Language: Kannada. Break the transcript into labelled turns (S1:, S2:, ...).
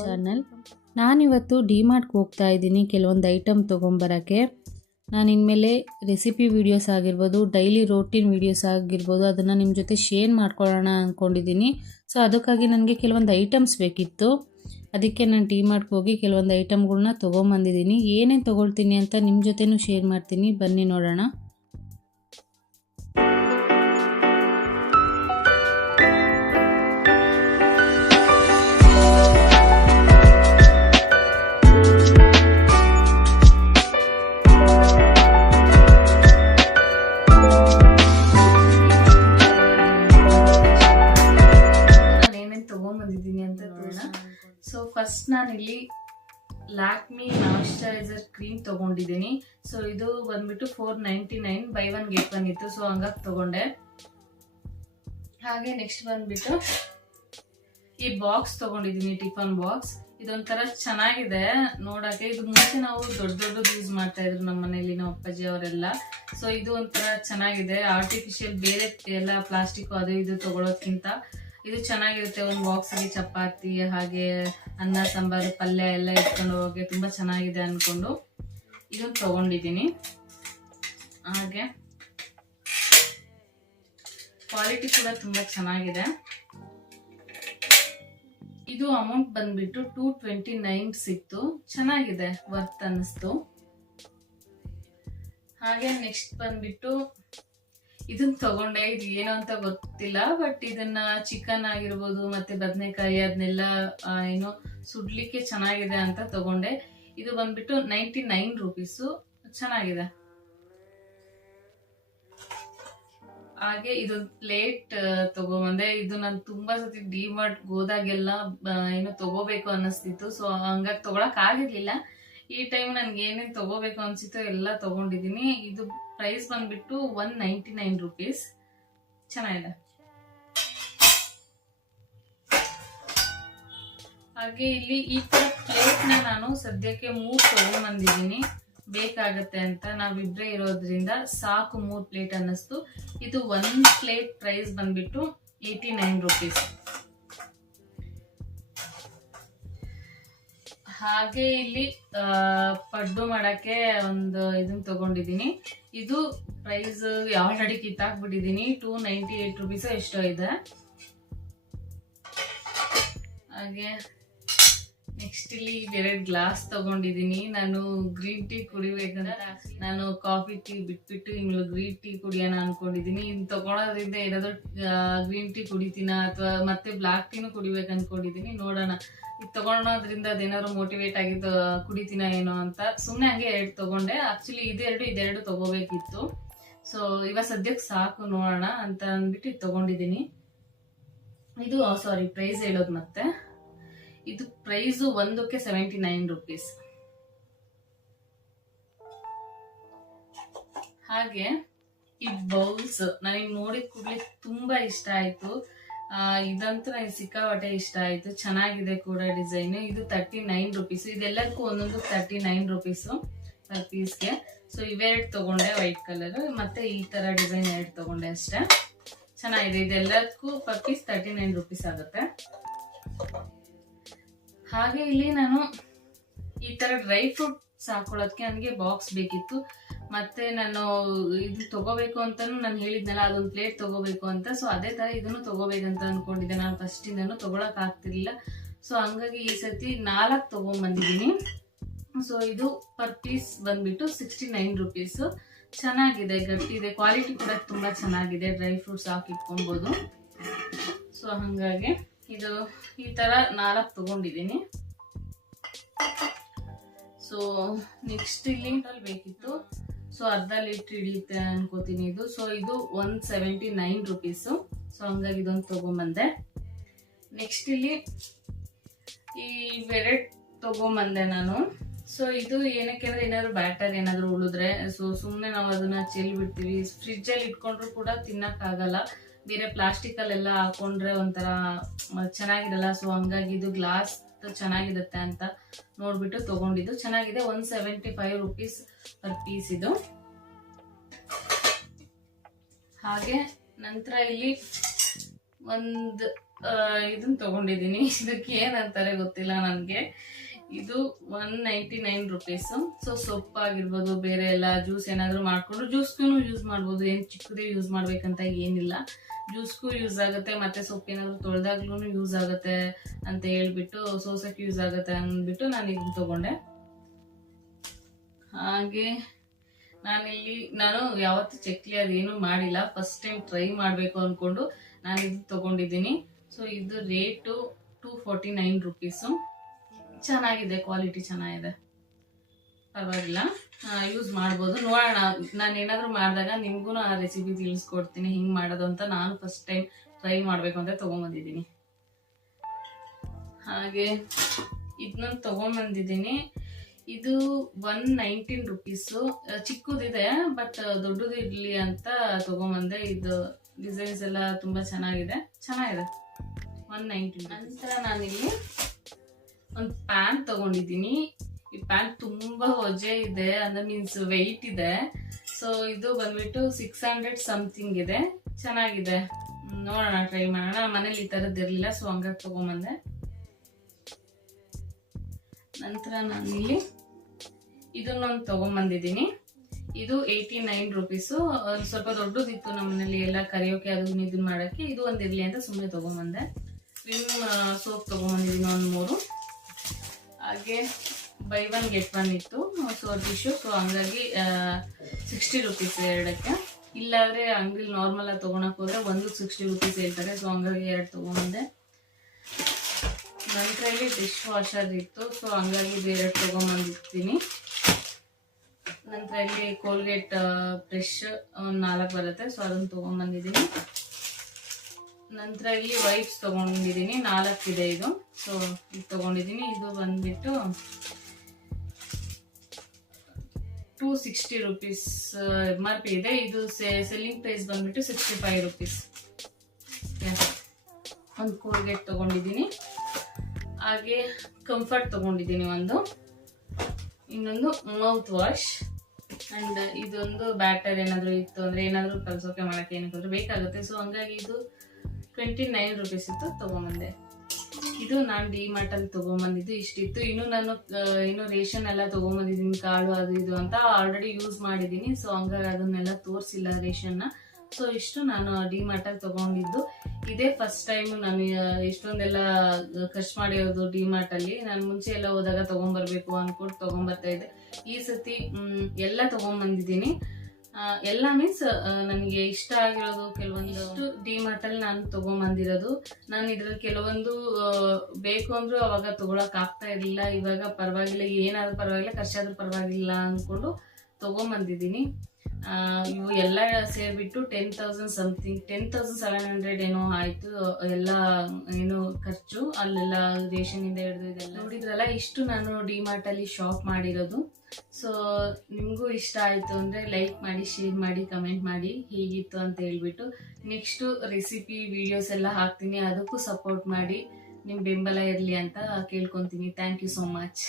S1: ಚಾನಲ್ ನಾನಿವತ್ತು ಡಿಮಾರ್ಟ್ಗೆ ಹೋಗ್ತಾ ಇದ್ದೀನಿ. ಕೆಲವೊಂದು ಐಟಮ್ ತೊಗೊಂಬರೋಕ್ಕೆ. ನಾನು ಇನ್ಮೇಲೆ ರೆಸಿಪಿ ವೀಡಿಯೋಸ್ ಆಗಿರ್ಬೋದು ಡೈಲಿ ರೋಟೀನ್ ವೀಡಿಯೋಸ್ ಆಗಿರ್ಬೋದು ಅದನ್ನು ನಿಮ್ಮ ಜೊತೆ ಶೇರ್ ಮಾಡ್ಕೊಳ್ಳೋಣ ಅಂದ್ಕೊಂಡಿದ್ದೀನಿ ಸೊ ಅದಕ್ಕಾಗಿ ನನಗೆ ಕೆಲವೊಂದು ಐಟಮ್ಸ್ ಬೇಕಿತ್ತು. ಅದಕ್ಕೆ ನಾನು ಡಿಮಾರ್ಟ್ಗೆ ಹೋಗಿ ಕೆಲವೊಂದು ಐಟಮ್ಗಳನ್ನ ತೊಗೊಂಬಂದಿದ್ದೀನಿ. ಏನೇನು ತೊಗೊಳ್ತೀನಿ ಅಂತ ನಿಮ್ಮ ಜೊತೆನೂ ಶೇರ್ ಮಾಡ್ತೀನಿ. ಬನ್ನಿ ನೋಡೋಣ. ಲ್ಯಾಕ್ಮಿ ಮಾಯಿಶ್ಚರೈಸರ್ ಕ್ರೀಮ್ ತೊಗೊಂಡಿದ್ದೀನಿ. ಸೊ ಇದು ಬಂದ್ಬಿಟ್ಟು four ninety nine buy one get one ಇತ್ತು. ಸೊ ಹಂಗಾಗಿ ತೊಗೊಂಡೆ. ಹಾಗೆ ನೆಕ್ಸ್ಟ್ ಬಂದ್ಬಿಟ್ಟು ಈ ಬಾಕ್ಸ್ ತೊಗೊಂಡಿದ್ದೀನಿ, ಟಿಫನ್ ಬಾಕ್ಸ್ ಇದೊಂಥರ ಚೆನ್ನಾಗಿದೆ. ನೋಡಕ್ಕೆ ಇದು ಮುಂಚೆ ನಾವು ದೊಡ್ಡ ದೊಡ್ಡದು ಯೂಸ್ ಮಾಡ್ತಾ ಇದ್ರು ನಮ್ಮ ಮನೇಲಿ ನಮ್ಮ ಅಪ್ಪಾಜಿ ಅವರೆಲ್ಲ. ಸೊ ಇದು ಒಂಥರ ಚೆನ್ನಾಗಿದೆ. ಆರ್ಟಿಫಿಷಿಯಲ್ ಬೇರೆ ಎಲ್ಲ ಪ್ಲಾಸ್ಟಿಕ್ ಅದು ಇದು ತಗೊಳೋದ್ಕಿಂತ. ಇದು ಚೆನ್ನಾಗಿರುತ್ತೆ. ಒಂದು ಬಾಕ್ಸಲ್ಲಿ ಚಪಾತಿ, ಹಾಗೆ ಅನ್ನ, ಸಾಂಬಾರು, ಪಲ್ಯ ಎಲ್ಲ ಇಟ್ಕೊಂಡು ಹೋಗಿ ತುಂಬಾ ಚೆನ್ನಾಗಿದೆ ಅಂದ್ಕೊಂಡು ಇದನ್ನು ತಗೊಂಡಿದ್ದೀನಿ ಹಾಗೆ ಕ್ವಾಲಿಟಿ ಕೂಡ ತುಂಬಾ ಚೆನ್ನಾಗಿದೆ. ಇದು ಅಮೌಂಟ್ ಬಂದ್ಬಿಟ್ಟು ಟೂ ಟ್ವೆಂಟಿ ನೈನ್ ಸಿಕ್ತು. ಚೆನ್ನಾಗಿದೆ ವರ್ತ್ ಅನ್ನಿಸ್ತು. ಹಾಗೆ ನೆಕ್ಸ್ಟ್ ಬಂದ್ಬಿಟ್ಟು ಇದನ್ನ ತಗೊಂಡೆ, ಇದು ಏನು ಅಂತ ಗೊತ್ತಿಲ್ಲ ಬಟ್ ಇದನ್ನ ಚಿಕನ್ ಆಗಿರ್ಬೋದು, ಮತ್ತೆ ಬದನೆಕಾಯಿ ಅದನ್ನೆಲ್ಲ ಏನು ಸುಡ್ಲಿಕ್ಕೆ ಚೆನ್ನಾಗಿದೆ ಅಂತ ತಗೊಂಡೆ. ಇದು ಬಂದ್ಬಿಟ್ಟು ನೈಂಟಿ ನೈನ್ ರುಪೀಸು ಚೆನ್ನಾಗಿದೆ. ಹಾಗೆ ಇದು ಪ್ಲೇಟ್ ತಗೊಂಬಂದೆ. ಇದು ನಾನು ತುಂಬಾ ಸತಿ ಡಿ ಮಾರ್ಟ್ ಹೋದಾಗೆಲ್ಲ ಏನು ತಗೋಬೇಕು ಅನ್ನಿಸ್ತಿತ್ತು. ಸೊ ಹಂಗಾಗಿ ತಗೊಳಕ್ ಆಗಿರ್ಲಿಲ್ಲ. ಈ ಟೈಮ್ ನನ್ಗೆ ಏನೇನು ತಗೋಬೇಕು ಅನ್ಸಿತ್ತು ಎಲ್ಲ ತಗೊಂಡಿದ್ದೀನಿ ಇದು ಪ್ರೈಸ್ ಬಂದ್ಬಿಟ್ಟು ಒನ್ ನೈಂಟಿ ನೈನ್ ರುಪೀಸ್ ಚೆನ್ನಾಗಿದೆ. ಹಾಗೆ ಇಲ್ಲಿ ಈ ತರ ಪ್ಲೇಟ್ನ ನಾನು ಸದ್ಯಕ್ಕೆ ಮೂರ್ ತಗೊಂಡ್ಬಂದಿದ್ದೀನಿ ಬೇಕಾಗತ್ತೆ ಅಂತ ನಾವಿಬ್ರೇ ಇರೋದ್ರಿಂದ ಸಾಕು ಮೂರ್ ಪ್ಲೇಟ್ ಅನ್ನಿಸ್ತು. ಇದು ಒಂದ್ ಪ್ಲೇಟ್ ಪ್ರೈಸ್ ಬಂದ್ಬಿಟ್ಟು ಏಯ್ಟಿ ನೈನ್ ರುಪೀಸ್ ಹಾಗೆ ಇಲ್ಲಿ ಪಡ್ಡು ಮಾಡಕ್ಕೆ ಒಂದು ಇದನ್ನ ತಗೊಂಡಿದ್ದೀನಿ. ಇದು ಪ್ರೈಸ್ ಆಲ್ರೆಡಿ ಕಿತ್ತಾಕ್ಬಿಟ್ಟಿದ್ದೀನಿ ಟೂ ನೈಂಟಿ ಏಟ್ ರುಪೀಸ್ ಎಷ್ಟೋ ಇದೆ. ಹಾಗೆ ನೆಕ್ಸ್ಟ್ ಇಲ್ಲಿ ಎರಡು ಗ್ಲಾಸ್ ತಗೊಂಡಿದ್ದೀನಿ. ನಾನು ಗ್ರೀನ್ ಟೀ ಕುಡಿಬೇಕಂದ್ರೆ ನಾನು ಕಾಫಿ ಟೀ ಬಿಟ್ಬಿಟ್ಟು ಇನ್ನು ಗ್ರೀನ್ ಟೀ ಕುಡಿಯೋಣ ಅನ್ಕೊಂಡಿದ್ದೀನಿ. ಇನ್ ತಗೊಳೋದ್ರಿಂದ ಏನಾದ್ರು ಗ್ರೀನ್ ಟೀ ಕುಡಿತೀನ ಅಥವಾ ಮತ್ತೆ ಬ್ಲಾಕ್ ಟೀನು ಕುಡಿಬೇಕು ಅನ್ಕೊಂಡಿದ್ದೀನಿ. ನೋಡೋಣ. ಇದು ತಗೊಳೋದ್ರಿಂದ ಅದೇನಾದ್ರು ಮೋಟಿವೇಟ್ ಆಗಿ ಕುಡಿತೀನ ಏನೋ ಅಂತ ಸುಮ್ಮನೆ ಹಂಗೆ ಎರಡು ತಗೊಂಡೆ. ಆಕ್ಚುಲಿ ಇದೆರಡು ಇದೆರಡು ತಗೋಬೇಕಿತ್ತು. ಸೊ ಇವಾಗ ಸದ್ಯಕ್ಕೆ ಸಾಕು, ನೋಡೋಣ ಅಂತ ಅಂದ್ಬಿಟ್ಟು ಇದು ತಗೊಂಡಿದ್ದೀನಿ. ಇದು ಸಾರಿ ಪ್ರೈಸ್ ಹೇಳೋದು ಮತ್ತೆ. ಇದು ಪ್ರೈಸ್ ಒಂದಕ್ಕೆ ಸೆವೆಂಟಿ ನೈನ್ ರುಪೀಸ್ ಹಾಗೆ ಈ ಬೌಲ್ಸ್ ನನಗೆ ನೋಡಿದ ಕೂಡಲೇ ತುಂಬಾ ಇಷ್ಟ ಆಯ್ತು. ಇದಂತೂ ನನಗೆ ಸಿಕ್ಕಾಪಟ್ಟೆ ಇಷ್ಟ ಆಯ್ತು. ಚೆನ್ನಾಗಿದೆ ಕೂಡ ಡಿಸೈನ್ ಇದು ತರ್ಟಿ ನೈನ್ ರುಪೀಸ್ ಇದೆಲ್ಲದಕ್ಕೂ ಒಂದೊಂದು ತರ್ಟಿ ನೈನ್ ರುಪೀಸು ಪರ್ ಪೀಸ್ಗೆ ಸೊ ಇವೆರಡು ತಗೊಂಡೆ ವೈಟ್ ಕಲರ್ ಮತ್ತೆ ಈ ತರ ಡಿಸೈನ್ ಎರಡು ತಗೊಂಡೆ ಅಷ್ಟೇ. ಚೆನ್ನಾಗಿದೆ. ಇದೆಲ್ಲದಕ್ಕೂ per piece thirty nine rupees ಆಗುತ್ತೆ. ಹಾಗೆ ಇಲ್ಲಿ ನಾನು ಈ ತರ ಡ್ರೈ ಫ್ರೂಟ್ಸ್ ಹಾಕೊಳ್ಳೋದಕ್ಕೆ ನನಗೆ ಬಾಕ್ಸ್ ಬೇಕಿತ್ತು. ಮತ್ತೆ ನಾನು ಇದು ತಗೋಬೇಕು ಅಂತಾನು ನಾನು ಹೇಳಿದ್ನಲ್ಲ, ಅದೊಂದು ಪ್ಲೇಟ್ ತಗೋಬೇಕು ಅಂತ. ಸೊ ಅದೇ ತರ ಇದನ್ನು ತಗೋಬೇಕಂತ ಅನ್ಕೊಂಡಿದ್ದೆ. ನಾನು ಫಸ್ಟ್ ಇಂದ ತಗೊಳಕ್ ಆಗ್ತಿರ್ಲಿಲ್ಲ. ಸೊ ಹಂಗಾಗಿ ಈ ಸತಿ ನಾಲ್ಕು ತಗೊಂಡ್ಬಂದಿದ್ದೀನಿ ಸೊ ಇದು ಪರ್ ಪೀಸ್ ಬಂದ್ಬಿಟ್ಟು ಸಿಕ್ಸ್ಟಿ ನೈನ್ ರುಪೀಸು ಚೆನ್ನಾಗಿದೆ, ಗಟ್ಟಿದೆ. ಕ್ವಾಲಿಟಿ ಕೂಡ ತುಂಬಾ ಚೆನ್ನಾಗಿದೆ ಡ್ರೈ ಫ್ರೂಟ್ಸ್ ಹಾಕಿ ಇಟ್ಕೊಬೋದು. ಸೊ ಹಂಗಾಗಿ ಇದು ಈ ತರ ನಾಲ್ಕು ತಗೊಂಡಿದ್ದೀನಿ. ಸೊ ನೆಕ್ಸ್ಟ್ ಇಲ್ಲಿ ಬೇಕಿತ್ತು. ಸೊ ಅರ್ಧ ಲೀಟ್ರ್ ಹಿಡಿಯುತ್ತೆ ಅನ್ಕೋತೀನಿ ಇದು. ಸೊ ಇದು one seventy nine rupees so ಹಂಗಾಗಿ ಇದೊಂದು ತೊಗೊಂಬಂದೆ. ನೆಕ್ಸ್ಟ್ ಇಲ್ಲಿ ಈ ವೆರೈಟ್ ತೊಗೊಂಬಂದೆ ನಾನು. ಸೊ ಇದು ಏನಕ್ಕೆ ಅಂದ್ರೆ ಏನಾದ್ರು ಬ್ಯಾಟರ್ ಏನಾದ್ರು ಉಳಿದ್ರೆ ಸೊ ಸುಮ್ಮನೆ ನಾವು ಅದನ್ನ ಚೆಲ್ಲಿ ಬಿಡ್ತೀವಿ. ಫ್ರಿಜ್ ಅಲ್ಲಿ ಇಟ್ಕೊಂಡ್ರು ಕೂಡ ತಿನ್ನಕ್ ಆಗಲ್ಲ ಬೇರೆ ಪ್ಲಾಸ್ಟಿಕ್ ಅಲ್ಲೆಲ್ಲ ಹಾಕೊಂಡ್ರೆ ಒಂಥರ ಚೆನ್ನಾಗಿರಲ್ಲ. ಸೊ ಹಂಗಾಗಿ ಇದು ಗ್ಲಾಸ್ ಚೆನ್ನಾಗಿರುತ್ತೆ ಅಂತ ನೋಡ್ಬಿಟ್ಟು ತಗೊಂಡಿದ್ದು. ಚೆನ್ನಾಗಿದೆ. One seventy five rupees per piece ಇದು. ಹಾಗೆ ನಂತರ ಇಲ್ಲಿ ಒಂದು ಇದನ್ನ ತಗೊಂಡಿದ್ದೀನಿ. ಇದಕ್ಕೆ ಏನಂತಾರೆ ಗೊತ್ತಿಲ್ಲ ನನ್ಗೆ. ಇದು one ninety nine rupees so ಸೊಪ್ಪಾಗಿರ್ಬೋದು ಬೇರೆ ಎಲ್ಲ ಜ್ಯೂಸ್ ಏನಾದ್ರು ಮಾಡಿಕೊಂಡು ಜ್ಯೂಸ್ಗೂ ಯೂಸ್ ಮಾಡ್ಬೋದು. ಏನ್ ಚಿಕ್ಕದೇ ಯೂಸ್ ಮಾಡ್ಬೇಕಂತ ಏನಿಲ್ಲ. ಜ್ಯೂಸ್ಗೂ ಯೂಸ್ ಆಗುತ್ತೆ, ಮತ್ತೆ ಸೊಪ್ಪು ಏನಾದ್ರು ತೊಳೆದಾಗ್ಲೂ ಯೂಸ್ ಆಗುತ್ತೆ ಅಂತ ಹೇಳ್ಬಿಟ್ಟು, ಸೋಸಕ್ಕೆ ಯೂಸ್ ಆಗುತ್ತೆ ಅಂದ್ಬಿಟ್ಟು ನಾನು ಇದನ್ನ ತಗೊಂಡೆ. ಹಾಗೆ ನಾನಿಲ್ಲಿ, ನಾನು ಯಾವತ್ತು ಚಕ್ಲಿ ಅದೇನು ಮಾಡಿಲ್ಲ. ಫಸ್ಟ್ ಟೈಮ್ ಟ್ರೈ ಮಾಡಬೇಕು ಅನ್ಕೊಂಡು ನಾನು ಇದು ತಗೊಂಡಿದ್ದೀನಿ. ಸೊ ಇದು rate two forty nine rupees ಚೆನ್ನಾಗಿದೆ ಕ್ವಾಲಿಟಿ ಚೆನ್ನಾಗಿದೆ. ಪರವಾಗಿಲ್ಲ. ಯೂಸ್ ಮಾಡ್ಬೋದು. ನೋಡೋಣ. ನಾನು ಏನಾದರೂ ಮಾಡಿದಾಗ ನಿಮಗೂ ಆ ರೆಸಿಪಿ ತಿಳಿಸ್ಕೊಡ್ತೀನಿ. ಹಿಂಗೆ ಮಾಡೋದು ಅಂತ ನಾನು ಫಸ್ಟ್ ಟೈಮ್ ಟ್ರೈ ಮಾಡಬೇಕು ಅಂತ ತೊಗೊಂಬಂದಿದ್ದೀನಿ. ಹಾಗೆ ಇದನ್ನ ತೊಗೊಂಬಂದಿದ್ದೀನಿ. ಇದು ಒನ್ ನೈನ್ಟೀನ್ ರುಪೀಸು ಚಿಕ್ಕದಿದೆ ಬಟ್ ದೊಡ್ಡದು ಇರಲಿ ಅಂತ ತೊಗೊಂಬಂದೆ. ಇದು ಡಿಸೈನ್ಸ್ ಎಲ್ಲ ತುಂಬ ಚೆನ್ನಾಗಿದೆ. ಚೆನ್ನಾಗಿದೆ. ಒನ್ ನೈನ್ಟೀನ್ ನಂತರ ನಾನಿಲ್ಲಿ ಒಂದು ಪ್ಯಾನ್ ತಗೊಂಡಿದ್ದೀನಿ. ಈ ಪ್ಯಾನ್ ತುಂಬಾ ಒಜೆ ಇದೆ, ಅಂದ್ರೆ ಮೀನ್ಸ್ ವೆಯ್ಟ್ ಇದೆ. ಸೊ ಇದು ಬಂದ್ಬಿಟ್ಟು ಸಿಕ್ಸ್ ಹಂಡ್ರೆಡ್ ಸಮಥಿಂಗ್ ಇದೆ. ಚೆನ್ನಾಗಿದೆ. ನೋಡೋಣ ಟ್ರೈ ಮಾಡೋಣ. ಮನೇಲಿ ಈ ಥರದ್ದು ಇರಲಿಲ್ಲ ಸೊ ಹಂಗಾಗಿ ತಗೊಂಬಂದೆ. ನಂತರ ನಾನಿಲ್ಲಿ ಇದನ್ನೊಂದು ತಗೊಂಬಂದಿದ್ದೀನಿ. ಇದು ಏಯ್ಟಿ ನೈನ್ ರುಪೀಸು ಸ್ವಲ್ಪ ದೊಡ್ಡದಿತ್ತು ನಮ್ಮ ಮನೇಲಿ ಎಲ್ಲ ಕರಿಯೋಕೆ, ಅದನ್ನ ಇದನ್ನ ಮಾಡೋಕ್ಕೆ. ಇದು ಒಂದು ಇರಲಿ ಅಂತ ಸುಮ್ಮನೆ ತಗೊಂಬಂದೆ. ವಿಮ್ ಸೋಪ್ ತಗೊಂಬಂದಿದ್ದೀನಿ ಒಂದು ಮೂರು. ಹಾಗೆ ಬೈ ಒನ್ ಗೆಟ್ ಒನ್ ಇತ್ತು. ಸೊ ಟಿಶ್ಯೂ ಸೊ ಹಂಗಾಗಿ ಸಿಕ್ಸ್ಟಿ ರುಪೀಸ್ ಎರಡಕ್ಕೆ. ಇಲ್ಲಾದ್ರೆ ನಾರ್ಮಲ್ ಆಗಿ ತೊಗೊಳಕ್ ಹೋದ್ರೆ ಒಂದು ಸಿಕ್ಸ್ಟಿ ರುಪೀಸ್ ಹೇಳ್ತಾರೆ. ಸೊ ಹಂಗಾಗಿ ಎರಡು ತೊಗೊಂಡೆ. ನಂತರ ಕೈಲಿ ಡಿಶ್ ವಾಷರ್ ಇತ್ತು. ಸೊ ಹಂಗಾಗಿ ಬೇರೆ ತಗೊಂಬಂದಿರ್ತೀನಿ. ನಂತರ ಇಲ್ಲಿ ಕೋಲ್ಗೇಟ್ ಬ್ರಷ್ ಒಂದು ನಾಲ್ಕು ಬರುತ್ತೆ. ಸೊ ಅದನ್ನು ತಗೊಂಬಂದಿದ್ದೀನಿ. ನಂತರ ಇಲ್ಲಿ ವೈಪ್ಸ್ ತಗೊಂಡಿದ್ದೀನಿ, ನಾಲ್ಕಿದೆ ಇದು. ಸೊ ಇದು ತಗೊಂಡಿದ್ದೀನಿ. ಇದು ಬಂದ್ಬಿಟ್ಟು two sixty rupees M R P ಇದೆ. ಇದು ಸೆಲ್ಲಿಂಗ್ ಪ್ರೈಸ್ ಬಂದ್ಬಿಟ್ಟು ಸಿಕ್ಸ್ಟಿ ಫೈವ್ ರುಪೀಸ್ ಒಂದು ಕೋಲ್ಗೇಟ್ ತಗೊಂಡಿದ್ದೀನಿ. ಹಾಗೆ ಕಂಫರ್ಟ್ ತಗೊಂಡಿದ್ದೀನಿ ಒಂದು. ಇನ್ನೊಂದು ಮೌತ್ ವಾಶ್ ಅಂಡ್ ಇದೊಂದು ಬ್ಯಾಟರ್ ಏನಾದರೂ ಇತ್ತು ಅಂದರೆ ಏನಾದರೂ ಕಲಸೋಕೆ ಮಾಡೋಕ್ಕೆ ಏನಕ್ಕಾದ್ರೂ ಬೇಕಾಗುತ್ತೆ. ಸೊ ಹಂಗಾಗಿ ಇದು ಟ್ವೆಂಟಿ ನೈನ್ ರುಪೀಸ್ ಇತ್ತು, ತೊಗೊಂಬಂದೆ. ಇದು ನಾನು ಡಿ ಮಾರ್ಟಲ್ಲಿ ತಗೊಂಬಂದಿದ್ದು, ಇಷ್ಟಿತ್ತು. ಇನ್ನು ನಾನು ಇನ್ನು ರೇಷನ್ ಎಲ್ಲ ತೊಗೊಂಬಂದಿದ್ದೀನಿ, ಕಾಳು ಅದು ಇದು ಅಂತ ಆಲ್ರೆಡಿ ಯೂಸ್ ಮಾಡಿದ್ದೀನಿ. ಸೊ ಹಂಗಾಗಿ ಅದನ್ನೆಲ್ಲ ತೋರಿಸಿಲ್ಲ ರೇಷನ್ನ. ಸೊ ಇಷ್ಟು ನಾನು ಡಿ ಮಾರ್ಟಲ್ಲಿ ತಗೊಂಡಿದ್ದು. ಇದೇ ಫಸ್ಟ್ ಟೈಮ್ ನಾನು ಇಷ್ಟೊಂದೆಲ್ಲ ಖರ್ಚು ಮಾಡಿರೋದು ಡಿ ಮಾರ್ಟಲ್ಲಿ ನಾನು ಮುಂಚೆ ಎಲ್ಲ ಹೋದಾಗ ತೊಗೊಂಬರ್ಬೇಕು ಅಂದ್ಕೊಂಡು ತೊಗೊಂಬರ್ತಾ ಇದ್ದೆ. ಈ ಸತಿ ಎಲ್ಲ ತೊಗೊಂಬಂದಿದ್ದೀನಿ. ಎಲ್ಲ ಮೀನ್ಸ್ ನನಗೆ ಇಷ್ಟ ಆಗಿರೋದು ಕೆಲವೊಂದು ಡಿ ಮಾರ್ಟ್ ಅಲ್ಲಿ ನಾನು ತಗೊಂಬಂದಿರೋದು. ನಾನು ಇದ್ರಲ್ಲಿ ಕೆಲವೊಂದು ಬೇಕು ಅಂದ್ರೂ ಅವಾಗ ತಗೊಳಕ್ ಆಗ್ತಾ ಇರ್ಲಿಲ್ಲ. ಇವಾಗ ಪರವಾಗಿಲ್ಲ ಏನಾದ್ರೂ ಪರವಾಗಿಲ್ಲ ಖರ್ಚಾದ್ರೂ ಪರವಾಗಿಲ್ಲ ಅನ್ಕೊಂಡು ತಗೊಂಬಂದಿದ್ದೀನಿ. ಇವು ಎಲ್ಲ ಸೇರಿಬಿಟ್ಟು ten thousand something ten thousand seven hundred ಏನೋ ಆಯಿತು, ಎಲ್ಲ ಏನು ಖರ್ಚು, ಅಲ್ಲೆಲ್ಲ ರೇಷನಿಂದ ಹಿಡಿದು ಇದೆಲ್ಲ. ನೋಡಿದ್ರಲ್ಲ, ಇಷ್ಟು ನಾನು ಡಿ ಮಾರ್ಟ್ ಅಲ್ಲಿ ಶಾಪ್ ಮಾಡಿರೋದು. ಸೊ ನಿಮಗೂ ಇಷ್ಟ ಆಯಿತು ಅಂದರೆ ಲೈಕ್ ಮಾಡಿ ಶೇರ್ ಮಾಡಿ ಕಮೆಂಟ್ ಮಾಡಿ, ಹೀಗಿತ್ತು ಅಂತ ಹೇಳ್ಬಿಟ್ಟು ನೆಕ್ಸ್ಟು ರೆಸಿಪಿ ವಿಡಿಯೋಸ್ ಎಲ್ಲ ಹಾಕ್ತೀನಿ. ಅದಕ್ಕೂ ಸಪೋರ್ಟ್ ಮಾಡಿ ನಿಮ್ಮ ಬೆಂಬಲ ಇರಲಿ ಅಂತ ಕೇಳ್ಕೊತೀನಿ. Thank you so much